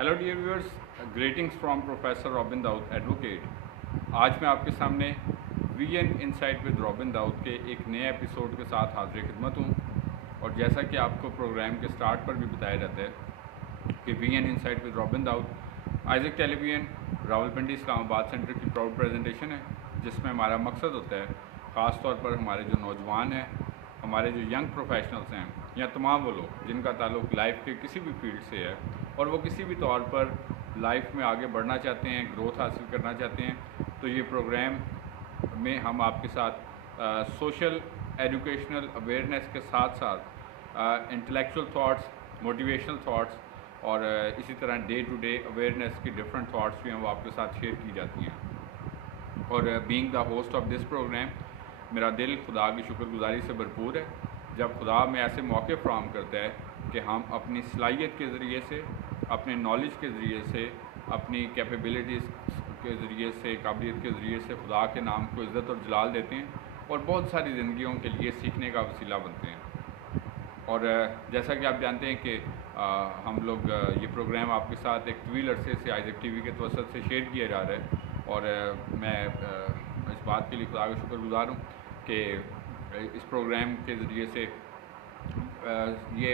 Hello dear viewers, greetings from professor Robin Dawood advocate. आज मैं आपके सामने VN insight with Robin Dawood के एक नए एपिसोड के साथ हाजिर खिदमत हूँ। और जैसा कि आपको प्रोग्राम के स्टार्ट पर भी बताया जाता है कि VN insight with Robin Dawood Isaac television Rawalpindi Islamabad centre की प्राउड प्रेजेंटेशन है, जिसमें हमारा मकसद होता है ख़ास तौर पर हमारे जो नौजवान हैं, हमारे जो यंग प्रोफेशनल्स हैं या तमाम वो लोग जिनका ताल्लुक़ लाइफ के किसी भी फील्ड से है और वो किसी भी तौर पर लाइफ में आगे बढ़ना चाहते हैं, ग्रोथ हासिल करना चाहते हैं, तो ये प्रोग्राम में हम आपके साथ सोशल एजुकेशनल अवेयरनेस के साथ साथ इंटेलेक्चुअल थाट्स, मोटिवेशनल थाट्स और इसी तरह डे टू डे अवेयरनेस की डिफरेंट थाट्स भी हैं वो आपके साथ शेयर की जाती हैं। और being the host of this programme, मेरा दिल खुदा की शुक्रगुजारी से भरपूर है जब खुदा में ऐसे मौके फ्राहम करता है कि हम अपनी सलाहियत के ज़रिए से, अपने नॉलेज के ज़रिए से, अपनी कैपेबिलिटीज़ के ज़रिए से, काबिलियत के ज़रिए से खुदा के नाम को इज़्ज़त और जलाल देते हैं और बहुत सारी ज़िंदगियों के लिए सीखने का वसीला बनते हैं। और जैसा कि आप जानते हैं कि हम लोग ये प्रोग्राम आपके साथ एक तवील अरसे से आइजक टीवी के तवसत से शेयर किया जा रहा है और मैं इस बात के लिए खुदा का शुक्रगुजार हूँ कि इस प्रोग्राम के ज़रिए से ये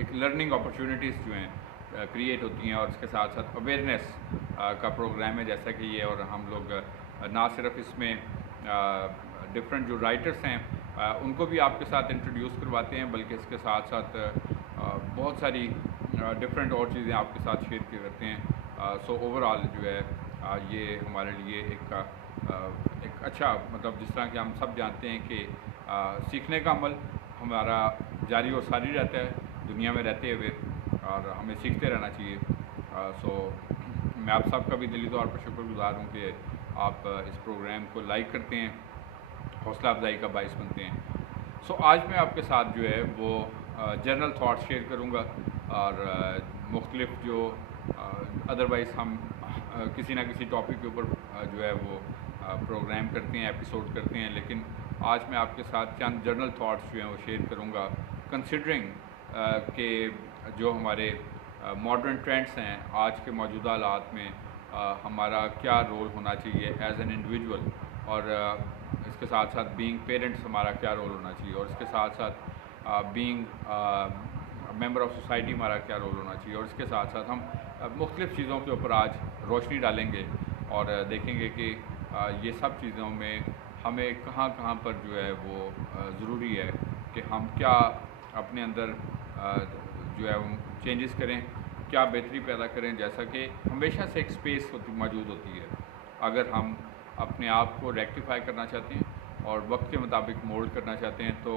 एक लर्निंग अपॉर्चुनिटीज़ जो हैं क्रिएट होती हैं और इसके साथ साथ अवेयरनेस का प्रोग्राम है जैसा कि ये। और हम लोग ना सिर्फ इसमें डिफरेंट जो राइटर्स हैं उनको भी आपके साथ इंट्रोड्यूस करवाते हैं, बल्कि इसके साथ साथ बहुत सारी डिफरेंट और चीज़ें आपके साथ शेयर की करते हैं। सो ओवरऑल जो है ये हमारे लिए एक अच्छा, मतलब जिस तरह कि हम सब जानते हैं कि सीखने का अमल हमारा जारी और सारी रहता है दुनिया में रहते हुए और हमें सीखते रहना चाहिए। सो मैं आप सबका भी दिली तौर पर शुक्रगुजार हूँ कि आप इस प्रोग्राम को लाइक करते हैं, हौसला अफजाई का बाइस बनते हैं। सो आज मैं आपके साथ जो है वो जनरल थाट्स शेयर करूँगा और मुख्तलिफ जो अदरवाइज़ हम किसी ना किसी टॉपिक के ऊपर जो है वो प्रोग्राम करते हैं, एपिसोड करते हैं, लेकिन आज मैं आपके साथ चंद जनरल थाट्स जो हैं वो शेयर करूँगा कंसिडरिंग कि जो हमारे मॉडर्न ट्रेंड्स हैं, आज के मौजूदा हालात में हमारा क्या रोल होना चाहिए एज एन इंडिविजुअल, और इसके साथ साथ बीइंग पेरेंट्स हमारा क्या रोल होना चाहिए, और इसके साथ साथ बीइंग मेंबर ऑफ सोसाइटी हमारा क्या रोल होना चाहिए, और इसके साथ साथ हम मुख्तलिफ़ चीज़ों के ऊपर आज रोशनी डालेंगे और देखेंगे कि ये सब चीज़ों में हमें कहाँ कहाँ पर जो है वो ज़रूरी है कि हम क्या अपने अंदर जो है चेंजेस करें, क्या बेहतरी पैदा करें। जैसा कि हमेशा से एक स्पेस मौजूद होती है, अगर हम अपने आप को रेक्टिफाई करना चाहते हैं और वक्त के मुताबिक मोल्ड करना चाहते हैं तो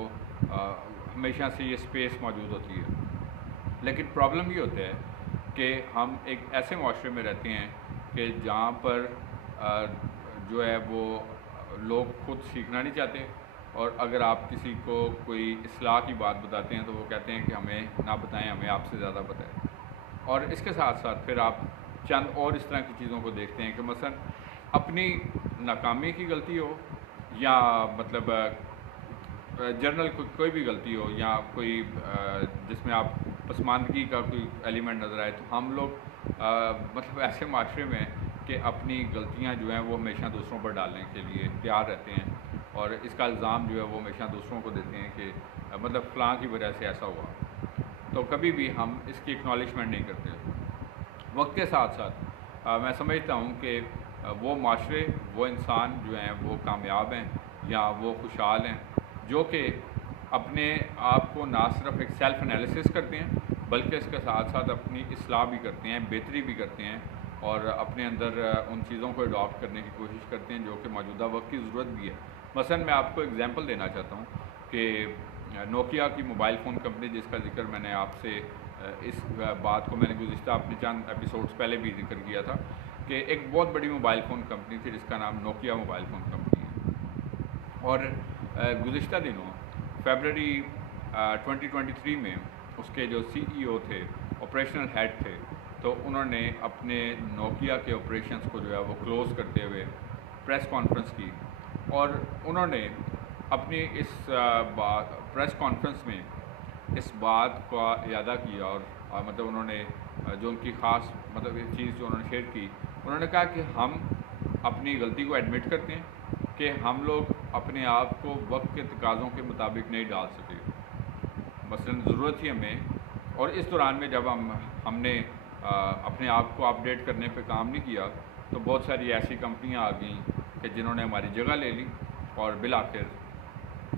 हमेशा से ये स्पेस मौजूद होती है। लेकिन प्रॉब्लम ये होता है कि हम एक ऐसे माशरे में रहते हैं कि जहाँ पर जो है वो लोग खुद सीखना नहीं चाहते, और अगर आप किसी को कोई इस्लाह की बात बताते हैं तो वो कहते हैं कि हमें ना बताएं, हमें आपसे ज़्यादा पता है। और इसके साथ साथ फिर आप चंद और इस तरह की चीज़ों को देखते हैं कि मसलन अपनी नाकामी की गलती हो या मतलब जर्नल कोई भी गलती हो या कोई जिसमें आप पसमानदगी का कोई एलिमेंट नज़र आए, तो हम लोग मतलब ऐसे माशरे में कि अपनी गलतियां जो हैं वो हमेशा दूसरों पर डालने के लिए तैयार रहते हैं और इसका इल्ज़ाम जो है वो हमेशा दूसरों को देते हैं कि मतलब फ़लाँ की वजह से ऐसा हुआ, तो कभी भी हम इसकी एक्नॉलेजमेंट नहीं करते। वक्त के साथ साथ मैं समझता हूँ कि वो माशरे, वो इंसान जो हैं वो कामयाब हैं या वो खुशहाल हैं जो कि अपने आप को ना सिर्फ एक सेल्फ़ एनालिसिस करते हैं बल्कि इसके साथ साथ अपनी इस्लाह भी करते हैं, बेहतरी भी करते हैं और अपने अंदर उन चीज़ों को अडॉप्ट करने की कोशिश करते हैं जो कि मौजूदा वक्त की ज़रूरत भी है। मसलन मैं आपको एग्जांपल देना चाहता हूँ कि नोकिया की मोबाइल फ़ोन कंपनी, जिसका जिक्र मैंने आपसे इस बात को मैंने गुज़िश्ता अपने चंद एपिसोड्स पहले भी जिक्र किया था कि एक बहुत बड़ी मोबाइल फ़ोन कंपनी थी जिसका नाम नोकिया मोबाइल फ़ोन कंपनी है। और गुज़िश्ता दिनों फरवरी 2023 में उसके जो CEO थे, ऑपरेशनल हेड थे, तो उन्होंने अपने नोकिया के ऑपरेशंस को जो है वो क्लोज़ करते हुए प्रेस कॉन्फ्रेंस की और उन्होंने अपनी इस प्रेस कॉन्फ्रेंस में इस बात का इरादा किया और मतलब उन्होंने जो उनकी ख़ास मतलब ये चीज़ जो उन्होंने शेयर की, उन्होंने कहा कि हम अपनी गलती को एडमिट करते हैं कि हम लोग अपने आप को वक्त के तकाज़ों के मुताबिक नहीं डाल सके। मसलन ज़रूरत थी हमें, और इस दौरान में जब हमने अपने आप को अपडेट करने पे काम नहीं किया, तो बहुत सारी ऐसी कंपनियां आ गई कि जिन्होंने हमारी जगह ले ली और बिल आखिर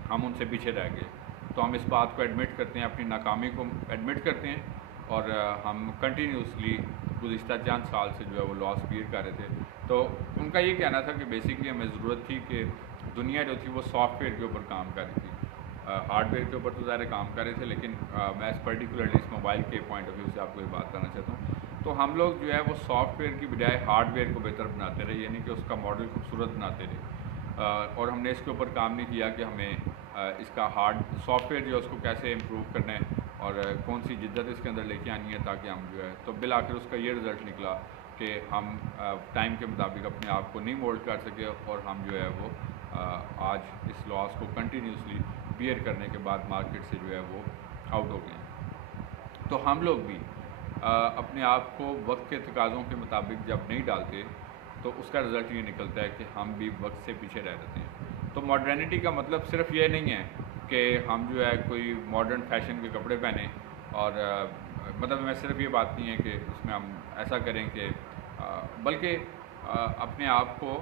हम उनसे पीछे रह गए। तो हम इस बात को एडमिट करते हैं, अपनी नाकामी को एडमिट करते हैं, और हम कंटिन्यूसली गुज़िश्ता चंद साल से जो है वो लॉस बियर कर रहे थे। तो उनका ये कहना था कि बेसिकली हमें ज़रूरत थी कि दुनिया जो थी वो सॉफ्टवेयर के ऊपर काम कर रही थी, हार्डवेयर के ऊपर तो ज़्यादा काम कर रहे थे, लेकिन मैं पर्टिकुलरली इस मोबाइल के पॉइंट ऑफ व्यू से आपको ये बात करना चाहता हूँ। तो हम लोग जो है वो सॉफ्टवेयर की बजाय हार्डवेयर को बेहतर बनाते रहे, यानी कि उसका मॉडल खूबसूरत बनाते रहे, और हमने इसके ऊपर काम नहीं किया कि हमें इसका सॉफ्टवेयर जो है उसको कैसे इम्प्रूव करना है और कौन सी जिद्दत इसके अंदर लेके आनी है, ताकि हम जो है, तो बिल आखिर उसका ये रिज़ल्ट निकला कि हम टाइम के मुताबिक अपने आप को नहीं मोल्ड कर सके, और हम जो है वो आज इस लॉस को कंटिन्यूसली बियर करने के बाद मार्केट से जो है वो आउट हो गए। तो हम लोग भी अपने आप को वक्त के तकाज़ों के मुताबिक जब नहीं डालते, तो उसका रिज़ल्ट ये निकलता है कि हम भी वक्त से पीछे रह जाते हैं। तो मॉडर्निटी का मतलब सिर्फ ये नहीं है कि हम जो है कोई मॉडर्न फैशन के कपड़े पहने, और मतलब मैं सिर्फ ये बात नहीं है कि उसमें हम ऐसा करें कि बल्कि अपने आप को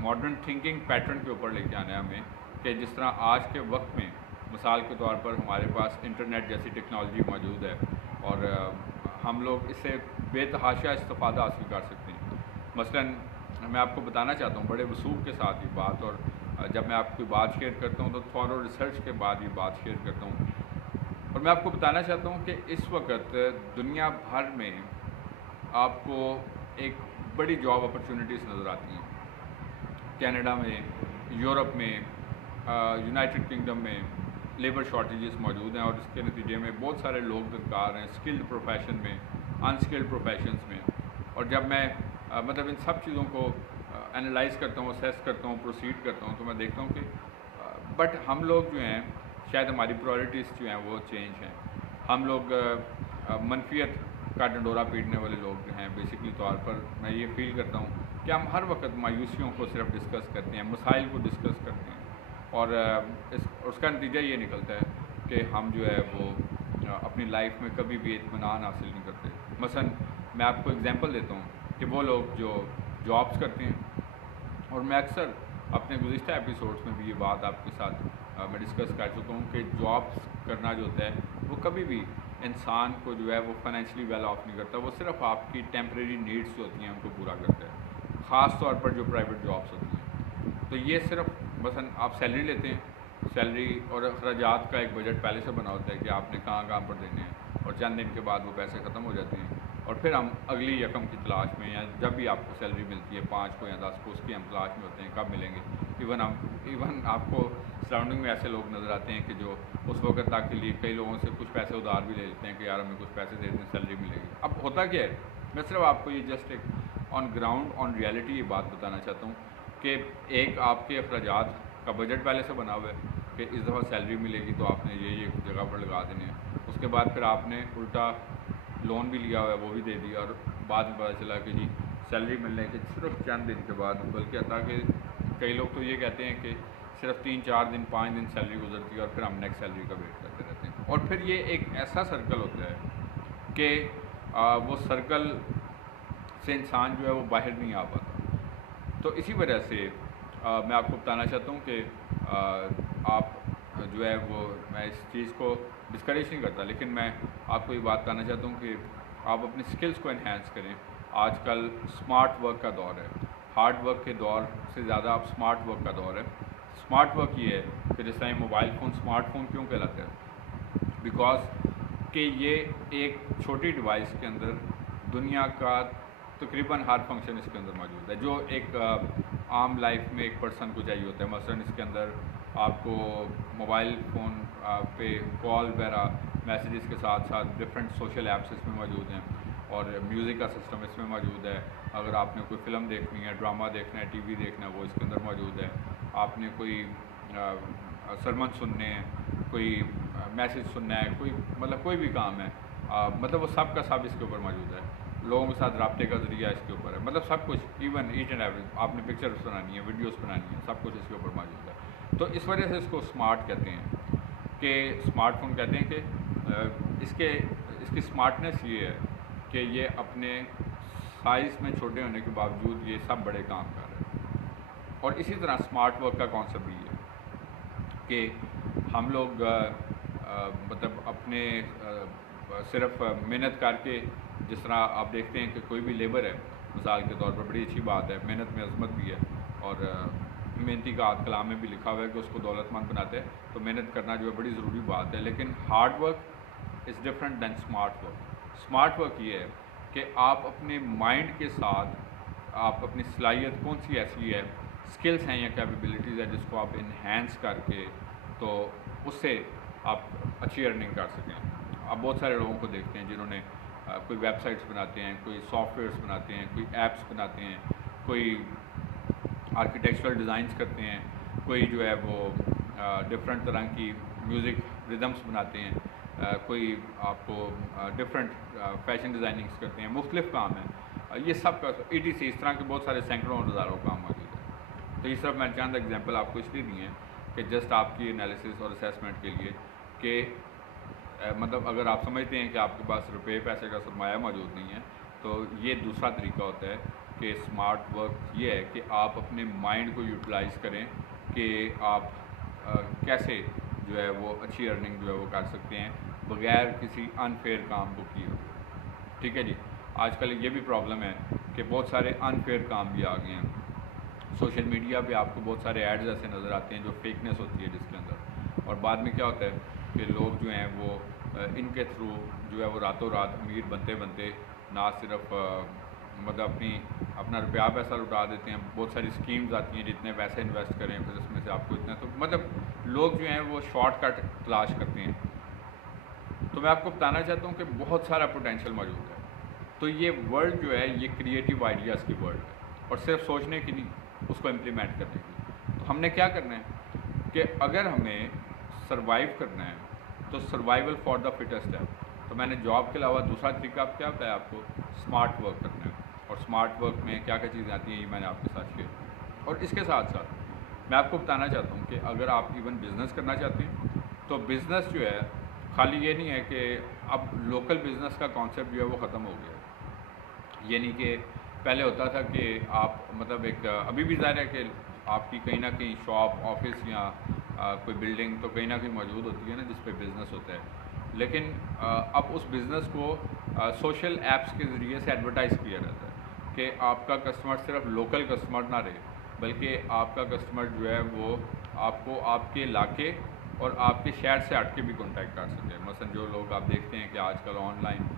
मॉडर्न थिंकिंग पैटर्न के ऊपर लेके आना है हमें, कि जिस तरह आज के वक्त में मिसाल के तौर पर हमारे पास इंटरनेट जैसी टेक्नोलॉजी मौजूद है, और हम लोग इससे बेतहाशा इस्तेफ़ादा हासिल कर सकते हैं। मसलन मैं आपको बताना चाहता हूँ बड़े वसूख के साथ ये बात, और जब मैं आपकी बात शेयर करता हूँ तो थॉरो रिसर्च के बाद ये बात शेयर करता हूँ। और मैं आपको बताना चाहता हूँ कि इस वक्त दुनिया भर में आपको एक बड़ी जॉब अपॉर्चुनिटीज़ नज़र आती हैं। कनाडा में, यूरोप में, यूनाइटेड किंगडम में लेबर शॉर्टेजेस मौजूद हैं, और इसके नतीजे में बहुत सारे लोग दरकार हैं स्किल्ड प्रोफेशन में, अनस्किल्ड प्रोफेशंस में। और जब मैं मतलब इन सब चीज़ों को एनालाइज़ करता हूँ, असेस करता हूँ, प्रोसीड करता हूँ, तो मैं देखता हूँ कि बट हम लोग जो हैं, शायद हमारी प्रायोरिटीज़ जो हैं वो चेंज हैं। हम लोग मनफियत का डंडोरा पीटने वाले लोग हैं। बेसिकली तौर पर मैं ये फील करता हूँ कि हम हर वक्त मायूसियों को सिर्फ डिस्कस करते हैं, मसाइल को डिस्कस करते हैं, और उसका नतीजा ये निकलता है कि हम जो है वो अपनी लाइफ में कभी भी इत्मीनान हासिल नहीं करते। मसलन मैं आपको एग्जांपल देता हूँ कि वो लोग जो जॉब्स करते हैं, और मैं अक्सर अपने गुज़िश्ता एपिसोड्स में भी ये बात आपके साथ मैं डिस्कस कर चुका हूँ कि जॉब्स करना जो होता है वो कभी भी इंसान को जो है वो फाइनेंशियली वेल ऑफ नहीं करता, वो सिर्फ आपकी टेम्परेरी नीड्स जो होती हैं उनको पूरा करता है, ख़ास तौर पर जो प्राइवेट जॉब्स होती हैं। तो ये सिर्फ मसलन आप सैलरी लेते हैं, सैलरी और अखराजात का एक बजट पहले से बना होता है कि आपने कहाँ कहाँ पर देने हैं, और चंद दिन के बाद वो पैसे ख़त्म हो जाते हैं, और फिर हम अगली रकम की तलाश में, या जब भी आपको सैलरी मिलती है 5 को या 10 को, उसकी हम तलाश में होते हैं कब मिलेंगे। इवन आपको सराउंडिंग में ऐसे लोग नज़र आते हैं कि जो उस वक्त तक के लिए कई लोगों से कुछ पैसे उधार भी ले लेते हैं कि यार हमें कुछ पैसे दे दें, सैलरी मिलेगी। अब होता क्या है, मैं सिर्फ आपको ये जस्ट एक ऑन ग्राउंड ऑन रियलिटी ये बात बताना चाहता हूँ कि एक आपके अखराजात का बजट पहले से बना हुआ है कि इस दफ़ा सैलरी मिलेगी तो आपने ये जगह पर लगा देने हैं। उसके बाद फिर आपने उल्टा लोन भी लिया हुआ है, वो भी दे दिया, और बाद में पता चला कि जी सैलरी मिलने के सिर्फ चंद दिन के बाद, बल्कि अता कि कई लोग तो ये कहते हैं कि सिर्फ 3-4 दिन 5 दिन सैलरी गुजरती है और फिर हम नेक्स्ट सैलरी का वेट करते रहते हैं। और फिर ये एक ऐसा सर्कल होता है कि वो सर्कल से इंसान जो है वो बाहर नहीं आ पाता। तो इसी वजह से मैं आपको बताना चाहता हूँ कि आप जो है वो, मैं इस चीज़ को डिस्करेज नहीं करता, लेकिन मैं आपको ये बात कहना चाहता हूँ कि आप अपनी स्किल्स को एनहेंस करें। आजकल स्मार्ट वर्क का दौर है, हार्ड वर्क के दौर से ज़्यादा अब स्मार्ट वर्क का दौर है। स्मार्ट वर्क ये है कि जिस तरह मोबाइल फ़ोन स्मार्टफोन क्यों कहलाता है, बिकॉज कि ये एक छोटी डिवाइस के अंदर दुनिया का तकरीबन हर फंक्शन इसके अंदर मौजूद है, जो एक आम लाइफ में एक पर्सन को चाहिए होता है। मसलन इसके अंदर आपको मोबाइल फ़ोन पे कॉल वगैरह, मैसेजेस के साथ साथ डिफरेंट सोशल ऐप्स इसमें मौजूद हैं, और म्यूज़िक का सिस्टम इसमें मौजूद है। अगर आपने कोई फ़िल्म देखनी है, ड्रामा देखना है, टीवी देखना है, वो इसके अंदर मौजूद है। आपने कोई सरमन सुनने हैं, कोई मैसेज सुनना है, कोई मतलब कोई भी काम है, मतलब वो सब का सब इसके ऊपर मौजूद है। लोगों के साथ रब्ते का ज़रिया इसके ऊपर है, मतलब सब कुछ, इवन ईच एंड एवरी, आपने पिक्चर्स बनानी है, वीडियोस बनानी है, सब कुछ इसके ऊपर मौजूद है। तो इस वजह से इसको स्मार्ट कहते हैं, कि स्मार्टफोन कहते हैं कि इसकी स्मार्टनेस ये है कि ये अपने साइज़ में छोटे होने के बावजूद ये सब बड़े काम कर रहे हैं। और इसी तरह स्मार्ट वर्क का कॉन्सेप्ट भी है कि हम लोग मतलब अपने सिर्फ मेहनत करके, जिस तरह आप देखते हैं कि कोई भी लेबर है, मिसाल के तौर पर, बड़ी अच्छी बात है, मेहनत में अजमत भी है, और मेहनती का कलाम में भी लिखा हुआ है कि उसको दौलतमंद बनाते हैं, तो मेहनत करना जो है बड़ी ज़रूरी बात है। लेकिन hard work is different than smart work. Smart work ये है कि आप अपने माइंड के साथ, आप अपनी सलाहियत कौन सी ऐसी है, स्किल्स हैं या कैपेबिलिटीज़ है, जिसको आप इन्हेंस करके तो उससे आप अच्छी अर्निंग कर सकें। आप बहुत सारे लोगों को देखते हैं जिन्होंने कोई वेबसाइट्स बनाते हैं, कोई सॉफ्टवेयर्स बनाते हैं, कोई ऐप्स बनाते हैं, कोई आर्किटेक्चरल डिज़ाइंस करते हैं, कोई जो है वो डिफरेंट तरह की म्यूज़िक रिदम्स बनाते हैं, कोई आपको डिफरेंट फैशन डिज़ाइनिंग्स करते हैं, मुख्तलिफ काम है। ये सब का ETC, इस तरह के बहुत सारे सैकड़ों और हज़ारों काम मौजूद है। तो ये सब मैंने चंद एग्जांपल आपको इसलिए दिए हैं कि जस्ट आपकी एनालिसिस और असेसमेंट के लिए कि मतलब अगर आप समझते हैं कि आपके पास रुपये पैसे का सरमाया मौजूद नहीं है, तो ये दूसरा तरीका होता है कि स्मार्ट वर्क ये है कि आप अपने माइंड को यूटिलाइज़ करें कि आप कैसे जो है वो अच्छी अर्निंग जो है वो कर सकते हैं बग़ैर किसी अनफेयर काम को किए हुए। ठीक है जी। आजकल ये भी प्रॉब्लम है कि बहुत सारे अनफेयर काम भी आ गए हैं। सोशल मीडिया पे आपको बहुत सारे एड्स ऐसे नज़र आते हैं जो फेकनेस होती है जिसके अंदर, और बाद में क्या होता है कि लोग जो हैं वो इनके थ्रू जो है वो रातों रात अमीर बनते बनते ना सिर्फ मतलब अपना रुपया पैसा लुटा देते हैं। बहुत सारी स्कीम्स आती हैं, जितने पैसे इन्वेस्ट करें फिर उसमें से आपको इतना, तो मतलब लोग जो हैं वो शॉर्टकट तलाश करते हैं। तो मैं आपको बताना चाहता हूँ कि बहुत सारा पोटेंशियल मौजूद है। तो ये वर्ल्ड जो है ये क्रिएटिव आइडियाज़ की वर्ल्ड है, और सिर्फ सोचने की नहीं, उसको इम्प्लीमेंट करने की। तो हमने क्या करना है कि अगर हमें सर्वाइव करना है तो सर्वाइवल फॉर द फिटेस्ट है। तो मैंने जॉब के अलावा दूसरा तरीका क्या बताया आपको, स्मार्ट वर्क करना है। और स्मार्ट वर्क में क्या क्या चीज़ें आती हैं ये मैंने आपके साथ शेयर की। और इसके साथ साथ मैं आपको बताना चाहता हूँ कि अगर आप इवन बिज़नेस करना चाहते हैं तो बिज़नेस जो है खाली ये नहीं है कि अब लोकल बिज़नेस का कॉन्सेप्ट जो है वो ख़त्म हो गया। ये नहीं कि पहले होता था कि आप मतलब एक अभी भी ज़ाहिर है कि आपकी कहीं ना कहीं शॉप, ऑफिस या कोई बिल्डिंग तो कहीं ना कहीं मौजूद होती है ना जिस पे बिज़नेस होता है। लेकिन अब उस बिज़नेस को सोशल ऐप्स के ज़रिए से एडवर्टाइज़ किया जाता है कि आपका कस्टमर सिर्फ लोकल कस्टमर ना रहे, बल्कि आपका कस्टमर जो है वो आपको आपके इलाके और आपके शहर से हट के भी कॉन्टैक्ट कर सके। मसलन जो लोग आप देखते हैं कि आजकल ऑनलाइन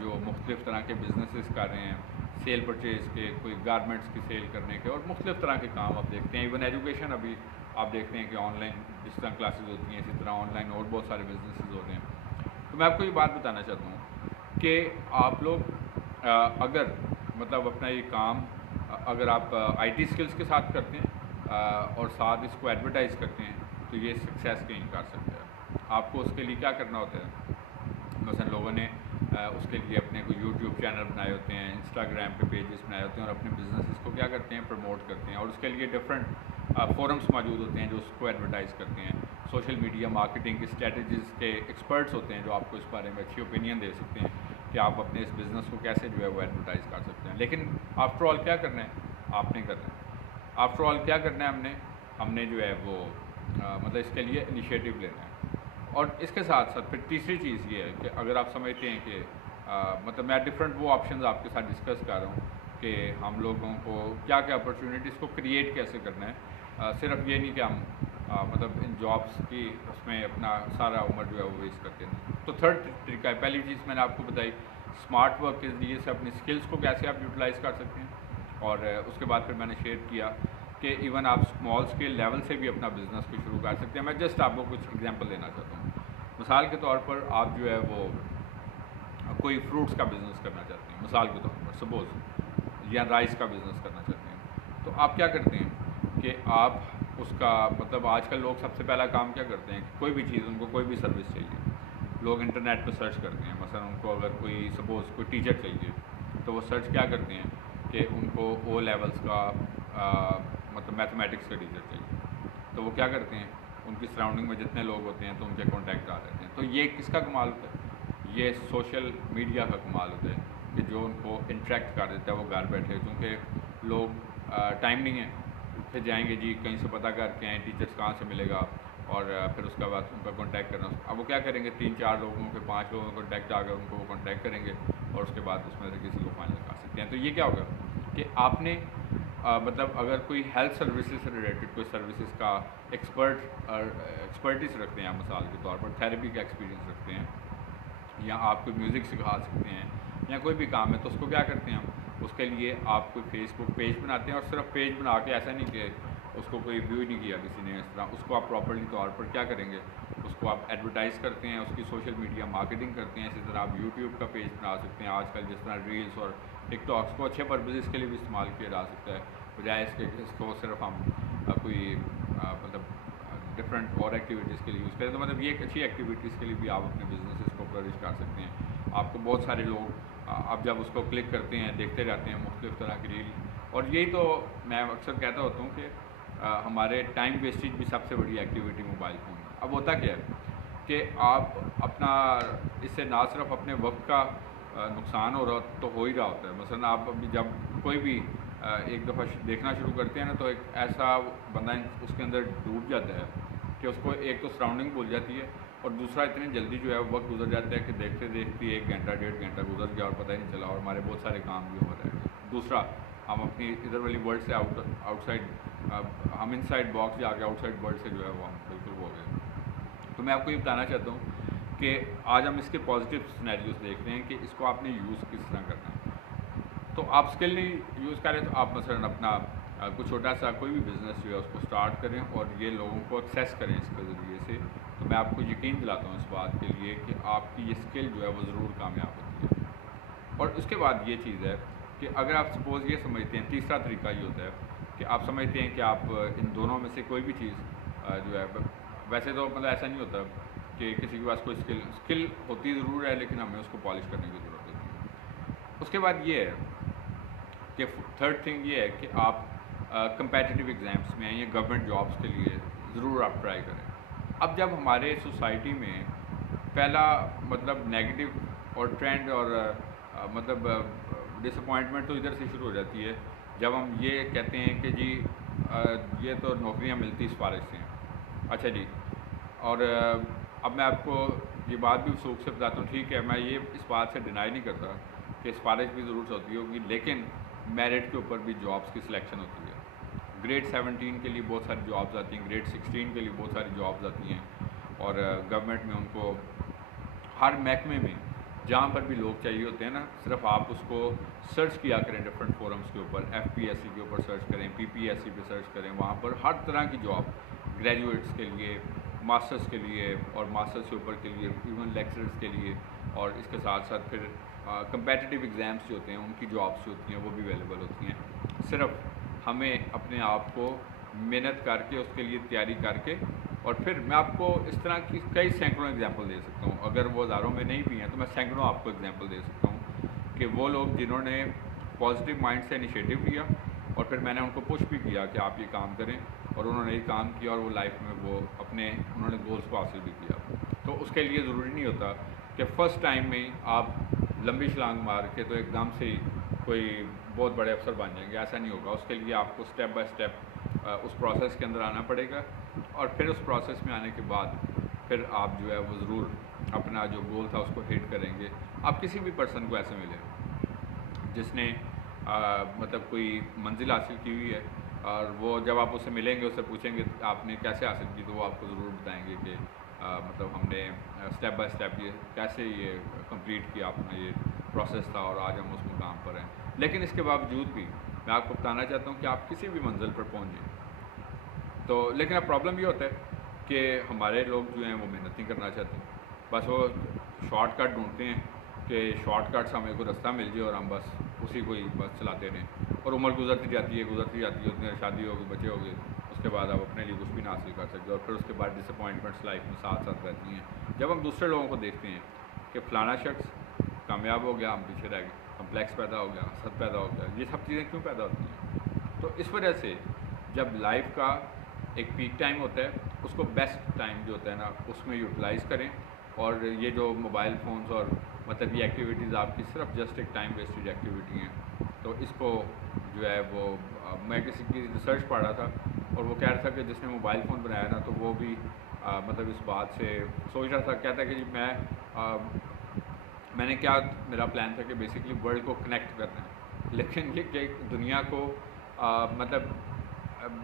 जो मुख्तलिफ़ तरह के बिज़नेसेस कर रहे हैं, सेल परचेज़ के, कोई गारमेंट्स की सेल करने के, और मुख्तलिफ़ तरह के काम आप देखते हैं। इवन एजुकेशन अभी आप देखते हैं कि ऑनलाइन जिस तरह क्लासेस होती हैं इसी तरह ऑनलाइन और बहुत सारे बिजनेसेस हो रहे हैं। तो मैं आपको ये बात बताना चाहता हूँ कि आप लोग अगर मतलब अपना ये काम अगर आप IT स्किल्स के साथ करते हैं और साथ इसको एडवर्टाइज़ करते हैं तो ये सक्सेस गेन कर सकते हैं। आपको उसके लिए क्या करना होता है, मसलन लोगों ने उसके लिए अपने को YouTube चैनल बनाए होते हैं, इंस्टाग्राम पे पेजेस बनाए होते हैं, और अपने बिजनेस को क्या करते हैं, प्रमोट करते हैं, और उसके लिए डिफरेंट फोरम्स मौजूद होते हैं जो उसको एडवर्टाइज़ करते हैं। सोशल मीडिया मार्केटिंग की स्ट्रेटजीज़ के एक्सपर्ट्स होते हैं जो आपको इस बारे में अच्छी ओपिनियन दे सकते हैं कि आप अपने इस बिज़नेस को कैसे जो है वो एडवर्टाइज़ कर सकते हैं। लेकिन आफ्टर ऑल क्या करना है, आपने करना है। आफ्टर ऑल क्या करना है, हमने जो है वो मतलब इसके लिए इनिशिएटिव लेना है। और इसके साथ साथ फिर तीसरी चीज़ ये है कि अगर आप समझते हैं कि मतलब मैं डिफरेंट वो ऑप्शंस आपके साथ डिस्कस कर रहा हूँ कि हम लोगों को क्या क्या अपॉर्चुनिटीज़ को क्रिएट कैसे करना है। सिर्फ ये नहीं कि हम मतलब इन जॉब्स की उसमें अपना सारा उम्र जो है वो वेस्ट करते हैं। तो थर्ड तरीका है, पहली चीज़ मैंने आपको बताई स्मार्ट वर्क के ज़रिए से अपनी स्किल्स को कैसे आप यूटिलाइज़ कर सकते हैं। और उसके बाद फिर मैंने शेयर किया कि इवन आप स्मॉल स्केल लेवल से भी अपना बिज़नेस को शुरू कर सकते हैं। मैं जस्ट आपको कुछ एग्जांपल देना चाहता हूँ। मिसाल के तौर पर आप जो है वो कोई फ्रूट्स का बिज़नेस करना चाहते हैं, मिसाल के तौर पर सपोज़, या राइस का बिज़नेस करना चाहते हैं, तो आप क्या करते हैं कि आप उसका मतलब आजकल लोग सबसे पहला काम क्या करते हैं, कोई भी चीज़, उनको कोई भी सर्विस चाहिए लोग इंटरनेट पर सर्च करते हैं। मसलन उनको अगर कोई सपोज़ कोई टीचर चाहिए तो वो सर्च क्या करते हैं कि उनको ओ लेवल्स का मतलब मैथमेटिक्स का टीचर चाहिए, तो वो क्या करते हैं, उनकी सराउंडिंग में जितने लोग होते हैं तो उनके कॉन्टैक्ट आ जाते हैं। तो ये किसका कमाल होता है, ये सोशल मीडिया का कमाल होता है कि जो उनको इंटरेक्ट कर देता है वो घर बैठे, क्योंकि लोग टाइम नहीं है, फिर जाएंगे जी कहीं से पता करके आएँ टीचर्स कहाँ से मिलेगा, और फिर उसके बाद उनका कांटेक्ट करना। अब वो क्या करेंगे, 3-4 लोगों के 5 लोगों का कांटेक्ट आ गया, उनको वो कांटेक्ट करेंगे और उसके बाद उसमें से किसी को फाइनल कर सकते हैं। तो ये क्या होगा कि आपने मतलब अगर कोई हेल्थ सर्विसेज से रिलेटेड कोई सर्विसेज का एक्सपर्टिस रखते हैं आप, मिसाल के तौर पर थेरेपी का एक्सपीरियंस रखते हैं, या आप कोई म्यूज़िक सिखा सकते हैं या कोई भी काम है, तो उसको क्या करते हैं हम, उसके लिए आप कोई फेसबुक पेज बनाते हैं, और सिर्फ पेज बना के ऐसा नहीं कि उसको कोई व्यू नहीं किया किसी ने, इस तरह उसको आप प्रॉपर्ली तौर पर क्या करेंगे, उसको आप एडवर्टाइज़ करते हैं, उसकी सोशल मीडिया मार्केटिंग करते हैं। इसी तरह आप यूट्यूब का पेज बना सकते हैं, आजकल जिस तरह रील्स और टिकटॉक्स को अच्छे पर्पज़ के लिए भी इस्तेमाल किया जा सकता है, बजाय इसके इसको सिर्फ हम कोई मतलब डिफरेंट और एक्टिविटीज़ के लिए यूज़ करें। तो मतलब ये एक अच्छी एक्टिविटीज़ के लिए भी आप अपने बिजनेस को फ्लरिश कर सकते हैं। आपको बहुत सारे लोग आप जब उसको क्लिक करते हैं देखते रहते हैं मुख्तलिफ़ तरह की रील, और यही तो मैं अक्सर कहता होता हूँ कि हमारे टाइम वेस्टेज भी सबसे बड़ी एक्टिविटी मोबाइल फ़ोन है। अब होता क्या है कि आप अपना इससे ना सिर्फ अपने वक्त का नुकसान हो रहा तो हो ही रहा होता है। मसलन आप अभी जब कोई भी एक दफ़ा देखना शुरू करते हैं ना, तो एक ऐसा बंदा उसके अंदर डूब जाता है कि उसको एक तो सराउंडिंग भूल जाती है, और दूसरा इतनी जल्दी जो है वक्त गुजर जाता है कि देखते देखते 1 घंटा 1.5 घंटा गुजर गया और पता ही नहीं चला, और हमारे बहुत सारे काम भी हो रहे हैं। दूसरा, हम अपनी इधर वाली वर्ल्ड से आउटसाइड हम इनसाइड बॉक्स जाके आउटसाइड वर्ल्ड से जो है वो हम बिल्कुल हो गए। तो मैं आपको ये बताना चाहता हूँ कि आज हम इसके पॉजिटिव सिनेरियोस देख रहे हैं कि इसको आपने यूज़ किस तरह करना है। तो आप स्किल नहीं यूज़ करें तो आप मसलन अपना कुछ छोटा सा कोई भी बिज़नेस जो है उसको स्टार्ट करें और ये लोगों को एक्सेस करें इसके ज़रिए से। तो मैं आपको यकीन दिलाता हूँ इस बात के लिए कि आपकी ये स्किल जो है वो ज़रूर कामयाब होती है। और उसके बाद ये चीज़ है कि अगर आप सपोज़ ये समझते हैं, तीसरा तरीका ये होता है कि आप समझते हैं कि आप इन दोनों में से कोई भी चीज़ जो है, वैसे तो मतलब ऐसा नहीं होता कि किसी के पास कोई स्किल होती ज़रूर है, लेकिन हमें उसको पॉलिश करने की ज़रूरत होती है। उसके बाद ये है कि थर्ड थिंग ये है कि आप कंपेटिटिव एग्ज़ाम्स में या गवर्नमेंट जॉब्स के लिए ज़रूर आप ट्राई करें। अब जब हमारे सोसाइटी में पहला मतलब नेगेटिव और ट्रेंड और मतलब डिसअपॉइंटमेंट तो इधर से शुरू हो जाती है जब हम ये कहते हैं कि जी ये तो नौकरियां मिलती सिफारिश से हैं। अच्छा जी, और अब मैं आपको ये बात भी सूख से बताता हूँ, ठीक है, मैं ये इस बात से डिनाई नहीं करता कि सिफारिश भी ज़रूर होती होगी, लेकिन मेरिट के ऊपर भी जॉब्स की सिलेक्शन होती है। ग्रेड 17 के लिए बहुत सारी जॉब्स आती हैं, ग्रेड 16 के लिए बहुत सारी जॉब्स आती हैं, और गवर्नमेंट में उनको हर महकमे में जहाँ पर भी लोग चाहिए होते हैं ना, सिर्फ आप उसको सर्च किया करें डिफरेंट फोरम्स के ऊपर, FPSC के ऊपर सर्च करें, PPSC पे सर्च करें, वहाँ पर हर तरह की जॉब ग्रेजुएट्स के लिए, मास्टर्स के लिए और मास्टर्स के ऊपर के लिए, इवन लेक्चरर्स के लिए, और इसके साथ साथ फिर कंपेटिटिव एग्ज़ाम्स जो होते हैं उनकी जॉब्स जो होती हैं वो भी अवेलेबल होती हैं। सिर्फ हमें अपने आप को मेहनत करके उसके लिए तैयारी करके, और फिर मैं आपको इस तरह की कई सैकड़ों एग्जांपल दे सकता हूँ, अगर वो हज़ारों में नहीं भी हैं तो मैं सैकड़ों आपको एग्जांपल दे सकता हूँ कि वो लोग जिन्होंने पॉजिटिव माइंड से इनिशिएटिव लिया और फिर मैंने उनको पुश भी किया कि आप ये काम करें, और उन्होंने ये काम किया और वो लाइफ में वो अपने उन्होंने गोल्स को हासिल भी किया। तो उसके लिए ज़रूरी नहीं होता कि फ़र्स्ट टाइम में आप लंबी छलांग मार के तो एकदम से ही कोई बहुत बड़े अफसर बन जाएंगे, ऐसा नहीं होगा। उसके लिए आपको स्टेप बाय स्टेप उस प्रोसेस के अंदर आना पड़ेगा, और फिर उस प्रोसेस में आने के बाद फिर आप जो है वो ज़रूर अपना जो गोल था उसको हिट करेंगे। आप किसी भी पर्सन को ऐसे मिले जिसने मतलब कोई मंजिल हासिल की हुई है, और वो जब आप उससे मिलेंगे उससे पूछेंगे आपने कैसे हासिल की, तो वो आपको ज़रूर बताएंगे कि मतलब हमने स्टेप बाय स्टेप ये कैसे ये कंप्लीट किया, अपना ये प्रोसेस था और आज हम उस मुकाम पर हैं। लेकिन इसके बावजूद भी मैं आपको बताना चाहता हूँ कि आप किसी भी मंजिल पर पहुँच जाए तो, लेकिन अब प्रॉब्लम ये होता है कि हमारे लोग जो हैं वो मेहनत नहीं करना चाहते, बस वो शॉर्टकट ढूंढते हैं कि शॉर्टकट से हमें कोई रास्ता मिल जाए और हम बस उसी को ही बस चलाते रहें, और उम्र गुजरती जाती है, उसमें शादी होगी, बच्चे हो गए, उसके बाद आप अपने लिए कुछ भी ना हासिल कर सकते और फिर उसके बाद डिसअपॉइंटमेंट्स लाइफ में साथ साथ रहती हैं। जब हम दूसरे लोगों को देखते हैं कि फ़लाना शख्स कामयाब हो गया, हम पीछे रह गए, कम्प्लेक्स पैदा हो गया, हसद पैदा हो गया, ये सब चीज़ें क्यों पैदा होती हैं? तो इस वजह से जब लाइफ का एक पीक टाइम होता है, उसको बेस्ट टाइम जो होता है ना, उसमें यूटिलाइज़ करें। और ये जो मोबाइल फ़ोन्स और मतलब ये एक्टिविटीज़ आपकी सिर्फ जस्ट एक टाइम वेस्टेज एक्टिविटी हैं, तो इसको जो है वो मैं किसी की रिसर्च पढ़ रहा था और वो कह रहा था कि जिसने मोबाइल फ़ोन बनाया ना, तो वो भी मतलब इस बात से सोच रहा था, कहता है कि जी मैंने क्या, मेरा प्लान था कि बेसिकली वर्ल्ड को कनेक्ट करना है, लेकिन ये कि दुनिया को मतलब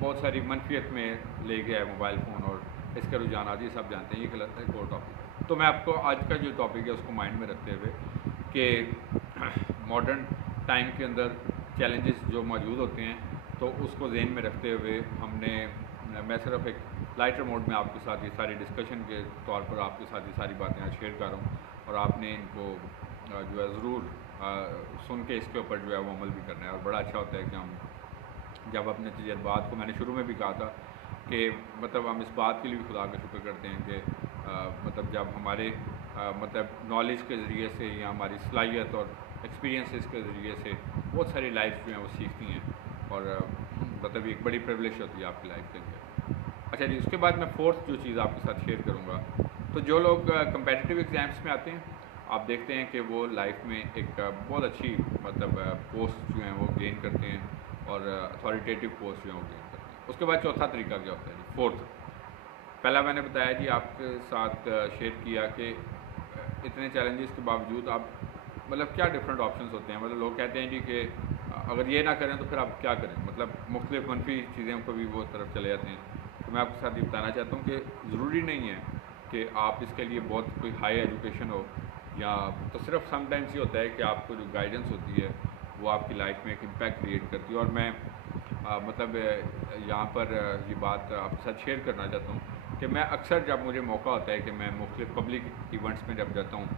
बहुत सारी मनफियत में ले गया है मोबाइल फ़ोन और इसके रुझानात, ये सब जानते हैं, ये गलत है, एक और टॉपिक है। तो मैं आपको आज का जो टॉपिक है उसको माइंड में रखते हुए कि मॉडर्न टाइम के अंदर चैलेंजेस जो मौजूद होते हैं, तो उसको ज़हन में रखते हुए मैं सिर्फ एक लाइटर मोड में आपके साथ ये सारी डिस्कशन के तौर पर आपके साथ ये सारी बातें आज शेयर कर रहा हूँ और आपने इनको जो है ज़रूर सुन के इसके ऊपर जो है वो अमल भी करना है। और बड़ा अच्छा होता है कि हम जब अपने तजर्बात को, मैंने शुरू में भी कहा था कि मतलब हम इस बात के लिए भी खुदा का शुक्र करते हैं कि मतलब जब हमारे मतलब नॉलेज के ज़रिए से या हमारी सलाहियत और एक्सपीरियंसेस के ज़रिए से बहुत सारी लाइफ जो हैं वो सीखती हैं और मतलब एक बड़ी प्रिविलेज होती है आपकी लाइफ के अंदर। अच्छा जी, उसके बाद मैं फोर्थ जो चीज़ आपके साथ शेयर करूँगा, तो जो लोग कंपेटिटिव एग्ज़ाम्स में आते हैं, आप देखते हैं कि वो लाइफ में एक बहुत अच्छी मतलब पोस्ट जो हैं वो गेन करते हैं और अथॉरिटेटिव पोस्ट जो है वो गेन करते हैं। उसके बाद चौथा तरीका क्या होता है जी, फोर्थ। पहला मैंने बताया जी आपके साथ शेयर किया कि इतने चैलेंजेस के बावजूद आप मतलब क्या डिफरेंट ऑप्शंस होते हैं। मतलब लोग कहते हैं जी कि अगर ये ना करें तो फिर आप क्या करें, मतलब मुख्तलिफ मनफी चीज़ें को भी वो तरफ चले जाते हैं। तो मैं आपके साथ ये बताना चाहता हूँ कि ज़रूरी नहीं है कि आप इसके लिए बहुत कोई हाई एजुकेशन हो, या तो सिर्फ समटाइम्स ये होता है कि आपको जो गाइडेंस होती है वो आपकी लाइफ में एक इम्पैक्ट क्रिएट करती है। और मैं मतलब यहाँ पर ये बात आपके साथ शेयर करना चाहता हूँ कि मैं अक्सर जब मुझे मौका होता है कि मैं मुख्तलिफ पब्लिक इवेंट्स में जब जाता हूँ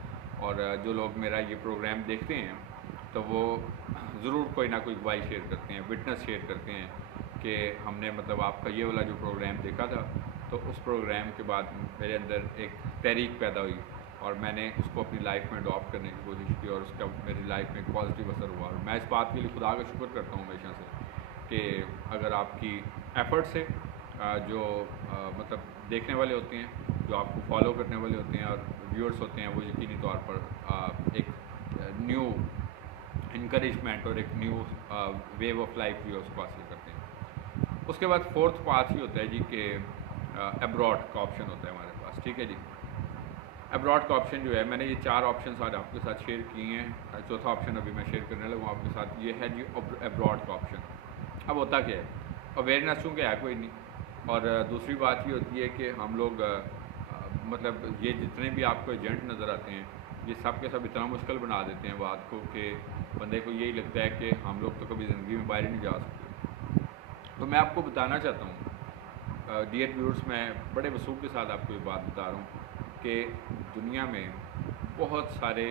और जो लोग मेरा ये प्रोग्राम देखते हैं, तो वो ज़रूर कोई ना कोई गवाही शेयर करते हैं, विटनेस शेयर करते हैं कि हमने मतलब आपका ये वाला जो प्रोग्राम देखा था, तो उस प्रोग्राम के बाद मेरे अंदर एक तहरीक पैदा हुई और मैंने उसको अपनी लाइफ में अडॉप्ट करने की कोशिश की और उसका मेरी लाइफ में एक पॉजिटिव असर हुआ। और मैं इस बात के लिए खुदा का शुक्र करता हूँ हमेशा से कि अगर आपकी एफ़र्ट से जो मतलब देखने वाले होते हैं, जो आपको फॉलो करने वाले होते हैं और व्यूअर्स होते हैं, वो यकीनी तौर पर एक न्यू इनकरेजमेंट और एक न्यू वेव ऑफ लाइफ भी उसको हासिल करते हैं। उसके बाद फोर्थ पाथ ही होता है जी कि अब्रॉड का ऑप्शन होता है हमारे पास, ठीक है जी। अब्रॉड का ऑप्शन जो है, मैंने ये 4 ऑप्शन आज आपके साथ शेयर किए हैं, चौथा ऑप्शन अभी मैं शेयर करने लगा आपके साथ, ये है जी अब्रॉड का ऑप्शन। अब होता क्या है, अवेयरनेस चूँकि है कोई नहीं, और दूसरी बात ये होती है कि हम लोग मतलब ये जितने भी आपको एजेंट नज़र आते हैं, ये सब के सब इतना मुश्किल बना देते हैं बात को कि बंदे को यही लगता है कि हम लोग तो कभी ज़िंदगी में बाहर नहीं जा सकते। तो मैं आपको बताना चाहता हूँ डियर व्यूअर्स, मैं बड़े वसूख के साथ आपको ये बात बता रहा हूँ कि दुनिया में बहुत सारे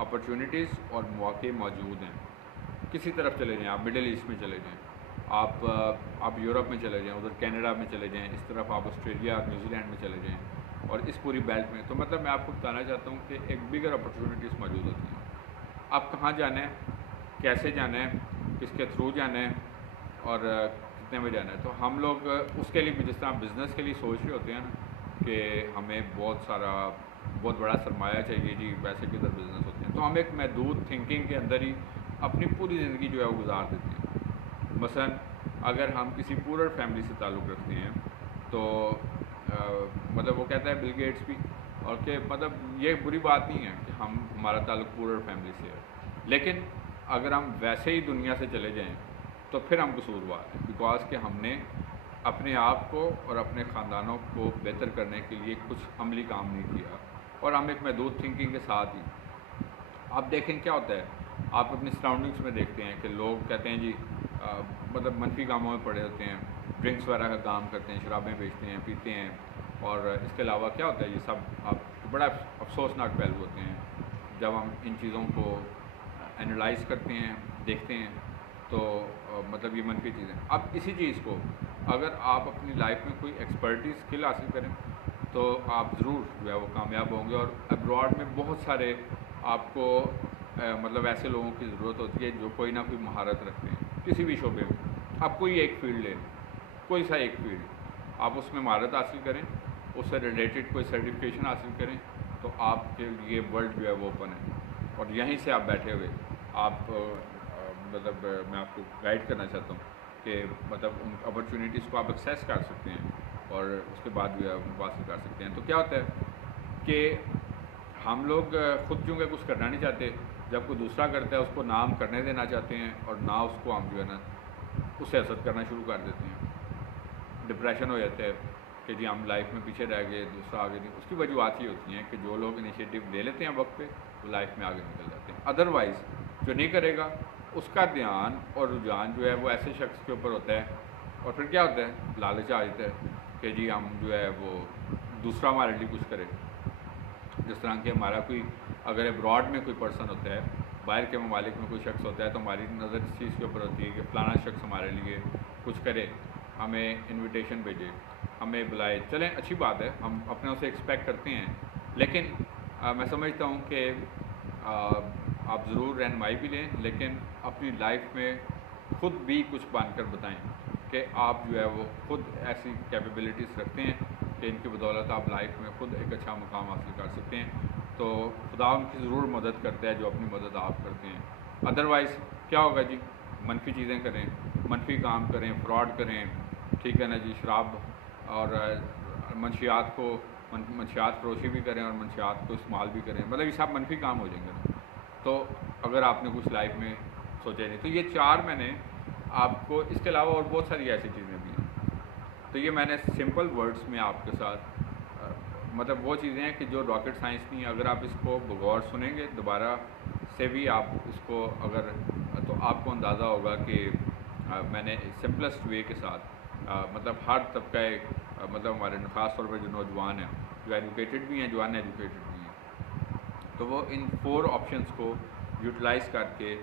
अपॉर्चुनिटीज़ और मौके मौजूद हैं। किसी तरफ चले जाएँ, आप मिडल ईस्ट में चले जाएँ, आप यूरोप में चले जाएँ, उधर कनाडा में चले जाएँ, इस तरफ आप ऑस्ट्रेलिया न्यूजीलैंड में चले जाएँ और इस पूरी बेल्ट में, तो मतलब मैं आपको बताना चाहता हूँ कि एक बिगर अपॉर्चुनिटीज़ मौजूद होती हैं। आप कहाँ जाना है, कैसे जाना है, किसके थ्रू जाना है और कितने में जाना है। तो हम लोग उसके लिए भी, जिस तरह बिज़नेस के लिए सोच रहे होते हैं ना कि हमें बहुत बड़ा सरमाया चाहिए जी, पैसे के इधर बिज़नेस होते हैं, तो हम एक महदूद थिंकिंग के अंदर ही अपनी पूरी ज़िंदगी जो है वो गुजार देते हैं। मसलन अगर हम किसी पूरर फैमिली से ताल्लुक़ रखते हैं, तो मतलब वो कहता है बिल गेट्स भी, और कि मतलब ये बुरी बात नहीं है कि हमारा ताल्लुक़ पूरर फैमिली से है, लेकिन अगर हम वैसे ही दुनिया से चले जाएं तो फिर हम कसूरवार हैं, बिकॉज कि हमने अपने आप को और अपने ख़ानदानों को बेहतर करने के लिए कुछ अमली काम नहीं किया, और हम एक महदूद थिंकिंग के साथ ही, आप देखें क्या होता है, आप अपनी सराउंडिंग्स में देखते हैं कि लोग कहते हैं जी मतलब मनफी कामों में पड़े होते हैं, ड्रिंक्स वगैरह का काम करते हैं, शराबें बेचते हैं, पीते हैं, और इसके अलावा क्या होता है, ये सब आप बड़ा अफसोसनाक पहलू होते हैं जब हम इन चीज़ों को एनालाइज़ करते हैं, देखते हैं, तो मतलब ये मनफी चीज़ें। अब इसी चीज़ को अगर आप अपनी लाइफ में कोई एक्सपर्टीज स्किल हासिल करें तो आप ज़रूर जो है वो कामयाब होंगे। और अब्रॉड में बहुत सारे आपको मतलब ऐसे लोगों की ज़रूरत होती है जो कोई ना कोई महारत रखते हैं किसी भी शोबे में। आप कोई एक फील्ड लें, कोई सा एक फील्ड, आप उसमें महारत हासिल करें, उससे रिलेटेड कोई सर्टिफिकेशन हासिल करें, तो आपके लिए वर्ल्ड जो है वो ओपन है। और यहीं से आप बैठे हुए आप मतलब मैं आपको गाइड करना चाहता हूँ कि मतलब उन अपॉर्चुनिटीज़ को आप एक्सेस कर सकते हैं और उसके बाद जो है उनको हासिल कर सकते हैं। तो क्या होता है कि हम लोग खुद चूँकि कुछ करना नहीं चाहते, जब कोई दूसरा करता है उसको नाम करने देना चाहते हैं और ना उसको हम जो है ना उससे हसद करना शुरू कर देते हैं। डिप्रेशन हो जाता है कि जी हम लाइफ में पीछे रह गए, दूसरा आगे नहीं। उसकी वजूहत ये होती हैं कि जो लोग इनिशिएटिव ले लेते हैं वक्त पे वो लाइफ में आगे निकल जाते हैं। अदरवाइज़ जो नहीं करेगा उसका ध्यान और रुझान जो है वो ऐसे शख्स के ऊपर होता है और फिर क्या होता है, लालच आ जाता है कि जी हम जो है वो दूसरा हमारे लिए कुछ करे। जिस तरह कि हमारा कोई अगर अब्रॉड में कोई पर्सन होता है, बाहर के ममालिक में कोई शख्स होता है, तो हमारी नज़र इस चीज़ के ऊपर होती है कि फ़लाना शख्स हमारे लिए कुछ करे, हमें इनविटेशन भेजे, हमें बुलाए। चलें अच्छी बात है, हम अपने उसे एक्सपेक्ट करते हैं, लेकिन मैं समझता हूँ कि आप ज़रूर रहनुमाई भी लें, लेकिन अपनी लाइफ में ख़ुद भी कुछ बनकर बताएं कि आप जो है वो खुद ऐसी कैपेबिलिटीज़ रखते हैं कि इनकी बदौलत आप लाइफ में ख़ुद एक अच्छा मुकाम हासिल कर सकते हैं। तो खुदा उनकी ज़रूर मदद करता है जो अपनी मदद आप करते हैं। अदरवाइज़ क्या होगा जी, मनफी चीज़ें करें, मनफी काम करें, फ्रॉड करें, ठीक है ना जी, शराब और मंशियात को मंशियात फरोशी भी करें और मंशियात को इस्तेमाल भी करें, मतलब ये सब मनफी काम हो जाएंगे ना। तो अगर आपने कुछ लाइफ में सोचा नहीं, तो ये 4 मैंने आपको, इसके अलावा और बहुत सारी ऐसी चीज़ें भी हैं। तो ये मैंने सिंपल वर्ड्स में आपके साथ मतलब वो चीज़ें हैं कि जो रॉकेट साइंस नहीं है, अगर आप इसको बगौर सुनेंगे दोबारा से भी आप इसको अगर, तो आपको अंदाज़ा होगा कि मैंने सिंपलेस्ट वे के साथ मतलब हर तबका मतलब हमारे ख़ास तौर पर जो नौजवान हैं, जो एजुकेटेड भी हैं, जो अनएजुकेटेड भी हैं, तो वो इन 4 ऑप्शंस को यूटिलाइज़ करके